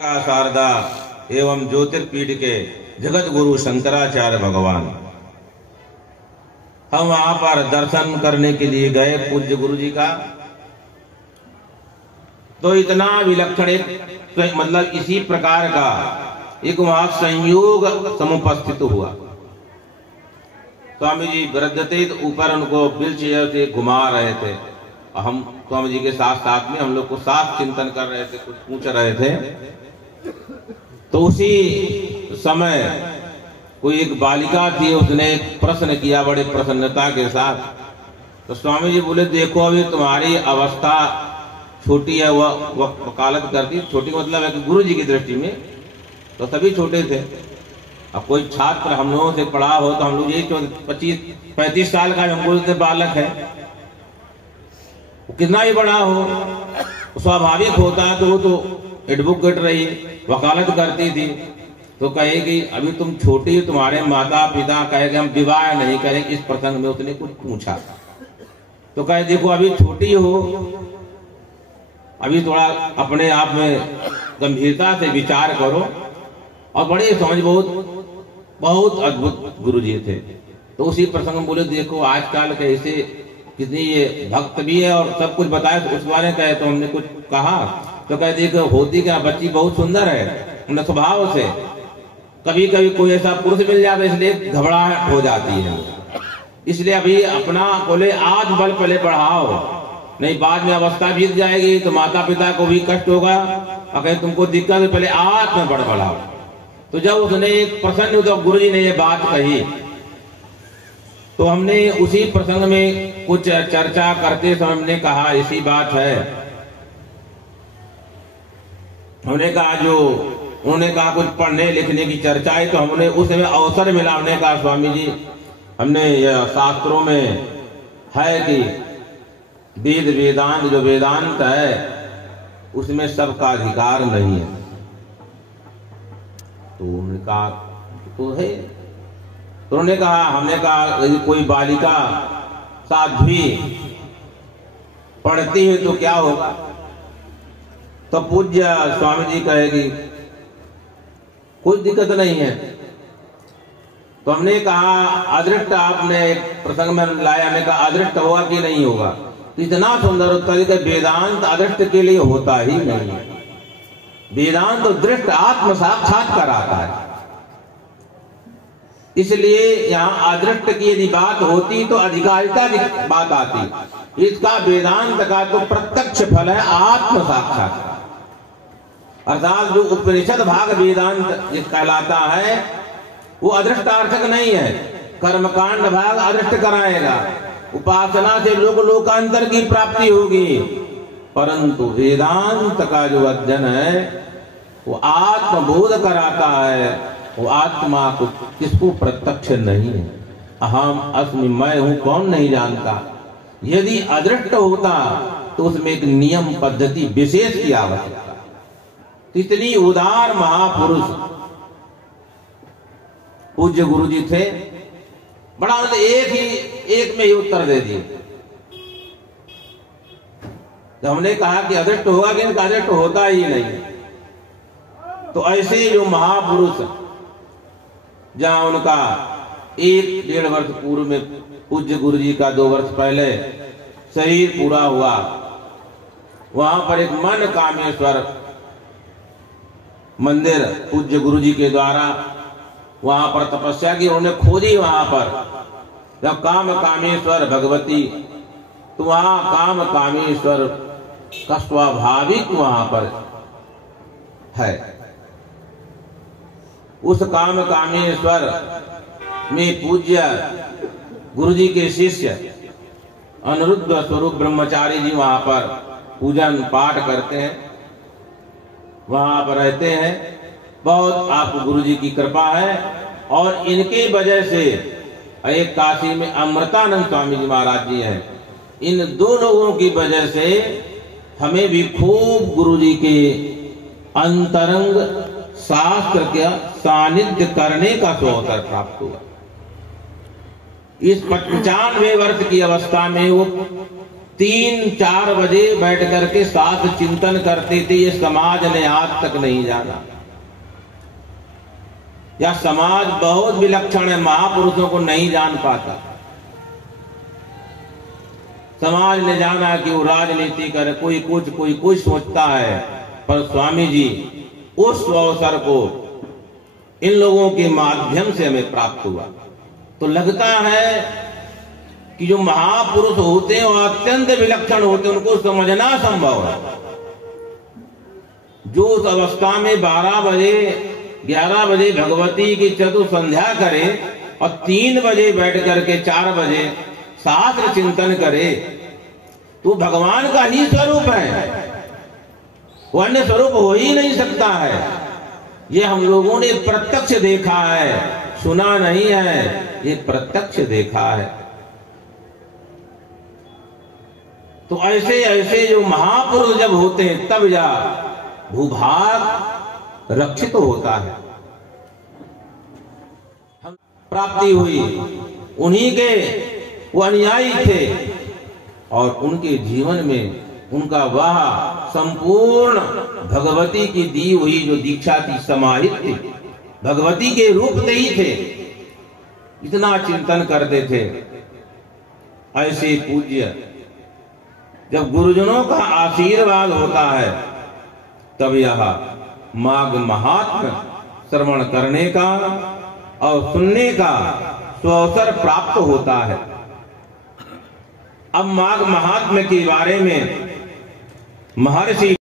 का शारदा एवं ज्योतिर्पीठ के जगत गुरु शंकराचार्य भगवान। हम वहां पर दर्शन करने के लिए गए पूज्य गुरु जी का। तो इतना विलक्षण एक मतलब इसी प्रकार का एक वहां संयोग समुपस्थित हुआ। स्वामी जी वृद्ध थे तो ऊपर उनको व्हील चेयर से घुमा रहे थे। हम स्वामी जी के साथ साथ में हम लोग को साथ चिंतन कर रहे थे, कुछ पूछ रहे थे। तो उसी समय कोई एक बालिका थी, उसने एक प्रश्न किया बड़े प्रसन्नता के साथ। तो स्वामी जी बोले, देखो अभी तुम्हारी अवस्था छोटी है, वह वकालत करती। छोटी मतलब है कि गुरु जी की दृष्टि में तो सभी छोटे थे। अब कोई छात्र हम लोगों से पढ़ा हो तो हम लोग यही 25-35 साल का हम बोलते बालक है, कितना ही बड़ा हो स्वाभाविक होता है। तो वो तो एडवोकेट रही, वकालत करती थी। तो कहेगी अभी तुम छोटी हो, तुम्हारे माता पिता कहेंगे हम विवाह नहीं करेंगे। इस प्रसंग में उसने कुछ पूछा तो कहे देखो अभी छोटी हो, अभी थोड़ा अपने आप में गंभीरता से विचार करो। और बड़े समझ बहुत अद्भुत गुरु जी थे। तो उसी प्रसंग में बोले देखो आजकल कैसे कितनी ये भक्त भी है और सब कुछ बताया। तो उस बारे कहे तो हमने कुछ कहा तो कहे देखो होती क्या, बच्ची बहुत सुंदर है उन्हें स्वभाव से। कभी कभी कोई ऐसा पुरुष मिल जाता है इसलिए घबराहट हो जाती है, इसलिए अभी अपना बोले आज बल पहले बढ़ाओ, नहीं बाद में अवस्था बीत जाएगी तो माता पिता को भी कष्ट होगा। और कहीं तुमको दिक्कत है पहले आज में बढ़ाओ। तो जब उसने एक प्रसन्न तो गुरु जी ने ये बात कही तो हमने उसी प्रसंग में कुछ चर्चा करते समय हमने कहा इसी बात है। हमने कहा जो उन्होंने कहा कुछ पढ़ने लिखने की चर्चा है तो हमने उस समय अवसर मिला। हमने कहा स्वामी जी हमने यह शास्त्रों में है कि वेद वेदांत जो वेदांत है उसमें सबका अधिकार नहीं है। तो उन्होंने कहा तो है। तो उन्होंने कहा, हमने कहा यदि कोई बालिका साध्वी पढ़ती है तो क्या होगा। तो पूज्य स्वामी जी कहेगी कोई दिक्कत नहीं है। तो हमने कहा अदृष्ट, आपने प्रसंग में लाया, हमने कहा अदृष्ट होगा कि नहीं होगा। तो इतना सुंदर उत्तर है कि वेदांत अदृष्ट के लिए होता ही नहीं है। वेदांत तो दृष्ट आत्म साक्षात कराता है। इसलिए यहाँ अदृष्ट की यदि बात होती तो अधिकारिता की बात आती। इसका वेदांत का तो प्रत्यक्ष फल है आत्म साक्षात, अर्थात जो उपनिषद भाग वेदांत जिस कहलाता है वो अदृष्टार्थक नहीं है। कर्मकांड भाग अदृष्ट कराएगा, उपासना से लोकांतर की प्राप्ति होगी। परंतु वेदांत का जो अध्ययन है वो आत्मबोध कराता है, वो आत्मा को किसको प्रत्यक्ष नहीं है। अहम अस्मि मैं हूं कौन नहीं जानता। यदि अदृष्ट होता तो उसमें एक नियम पद्धति विशेष की आवश्यकता। इतनी उदार महापुरुष पूज्य गुरु जी थे। बड़ा एक में ही उत्तर दे दिए। तो हमने कहा कि अदृष्ट होगा कि अदृष्ट होता ही नहीं। तो ऐसे जो महापुरुष जहां उनका 1-1.5 वर्ष पूर्व में पूज्य गुरु जी का 2 वर्ष पहले शरीर पूरा हुआ, वहां पर एक मन कामेश्वर मंदिर पूज्य गुरु जी के द्वारा वहां पर तपस्या की उन्होंने खोजी। वहां पर जब काम कामेश्वर भगवती, तो वहां काम कामेश्वर का स्वाभाविक वहां पर है। उस काम कामेश्वर में पूज्य गुरु जी के शिष्य अनिरुद्ध स्वरूप ब्रह्मचारी जी वहां पर पूजन पाठ करते हैं, वहां पर रहते हैं। बहुत आपको गुरु जी की कृपा है। और इनकी वजह से एक काशी में अमृतानंद स्वामी जी महाराज जी हैं। इन 2 लोगों की वजह से हमें भी खूब गुरु जी के अंतरंग शास्त्र का सानिध्य करने का अवसर प्राप्त हुआ। इस 95 वर्ष की अवस्था में वो 3-4 बजे बैठ करके साथ चिंतन करते थे, ये समाज ने आज तक नहीं जाना। या समाज बहुत विलक्षण है, महापुरुषों को नहीं जान पाता। समाज ने जाना कि वो राजनीति करे, कोई कुछ सोचता है, पर स्वामी जी उस अवसर को इन लोगों के माध्यम से हमें प्राप्त हुआ। तो लगता है कि जो महापुरुष होते हैं वो अत्यंत विलक्षण होते हैं, उनको समझना संभव है। जो उस अवस्था में 12 बजे 11 बजे भगवती की चतुर संध्या करे और 3 बजे बैठ करके 4 बजे शास्त्र चिंतन करे, तो भगवान का ही स्वरूप है, वो अन्य स्वरूप हो ही नहीं सकता है। ये हम लोगों ने प्रत्यक्ष देखा है, सुना नहीं है, ये प्रत्यक्ष देखा है। तो ऐसे ऐसे जो महापुरुष जब होते हैं तब या भूभाग रक्षित होता है। हम प्राप्ति हुई, उन्हीं के वो अनुयायी थे और उनके जीवन में उनका वह संपूर्ण भगवती की दी हुई जो दीक्षा थी, समाहित थी, भगवती के रूप से ही थे, इतना चिंतन करते थे। ऐसे पूज्य जब गुरुजनों का आशीर्वाद होता है तब यह माघ महात्म्य श्रवण करने का और सुनने का सुअवसर प्राप्त होता है। अब माघ महात्म्य के बारे में महर्षि